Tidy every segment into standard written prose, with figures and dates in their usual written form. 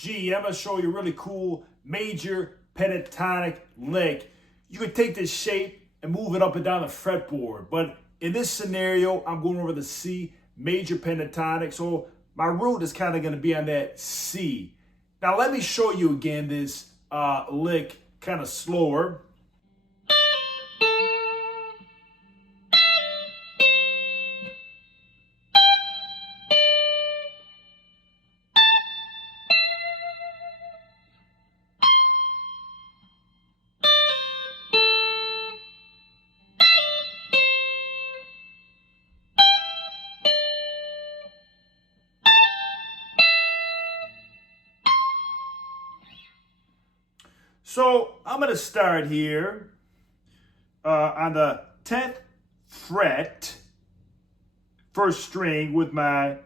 G, I'm going to show you a really cool major pentatonic lick. You can take this shape and move it up and down the fretboard. But in this scenario, I'm going over the C major pentatonic. So my root is kind of going to be on that C. Now let me show you again this lick kind of slower. So I'm going to start here on the 10th fret, first string with my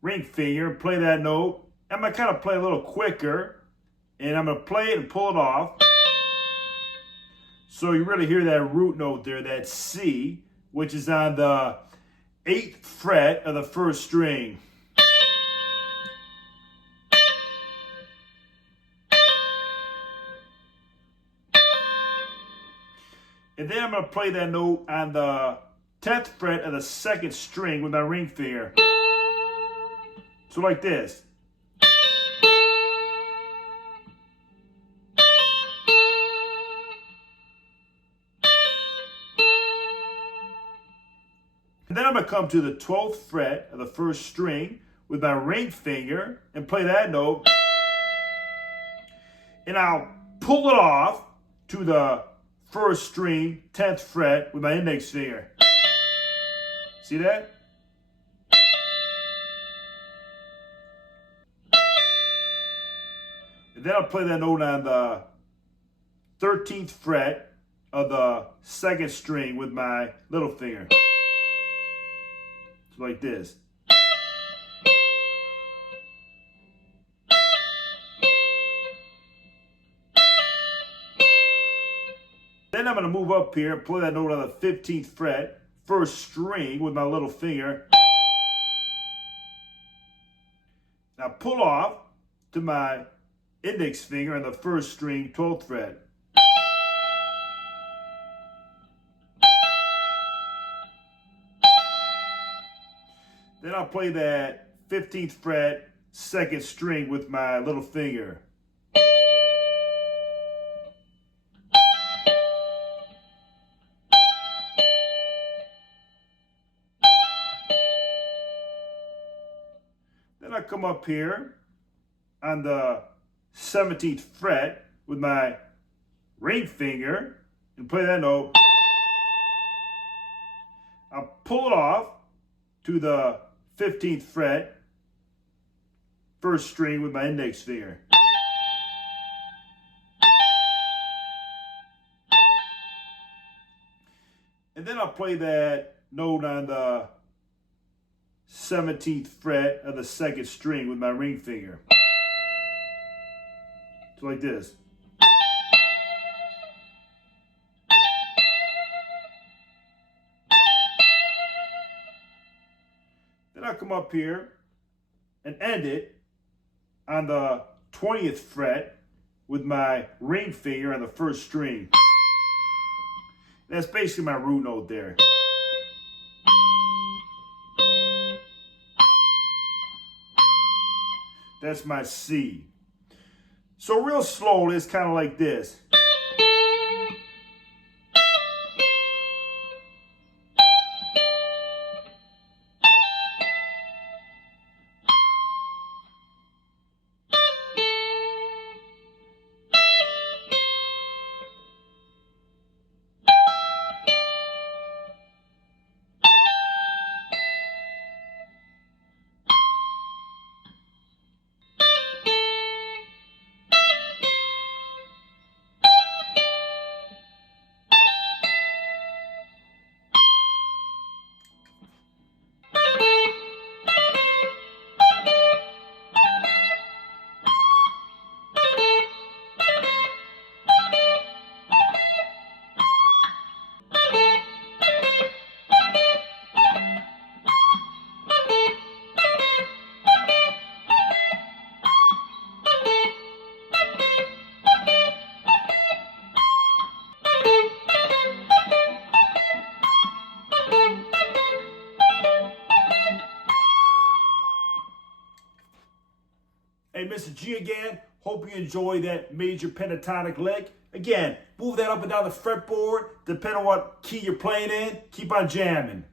ring finger and play that note. I'm going to kind of play a little quicker, and I'm going to play it and pull it off. So you really hear that root note there, that C, which is on the 8th fret of the first string. And then I'm going to play that note on the 10th fret of the second string with my ring finger. So like this. And then I'm going to come to the 12th fret of the first string with my ring finger and play that note. And I'll pull it off to the first string, 10th fret with my index finger. See that? And then I'll play that note on the 13th fret of the second string with my little finger. So like this. Then I'm going to move up here and play that note on the 15th fret, first string with my little finger. Now pull off to my index finger on the first string, 12th fret. Then I'll play that 15th fret, second string with my little finger. Then I come up here on the 17th fret with my ring finger and play that note. I'll pull it off to the 15th fret, first string with my index finger. And then I'll play that note on the 17th fret of the second string with my ring finger. So like this. Then I'll come up here and end it on the 20th fret with my ring finger on the first string. That's basically my root note there. That's my C. So real slowly, it's kind of like this. Mr. G again. Hope you enjoy that major pentatonic lick. Again, move that up and down the fretboard, depending on what key you're playing in. Keep on jamming.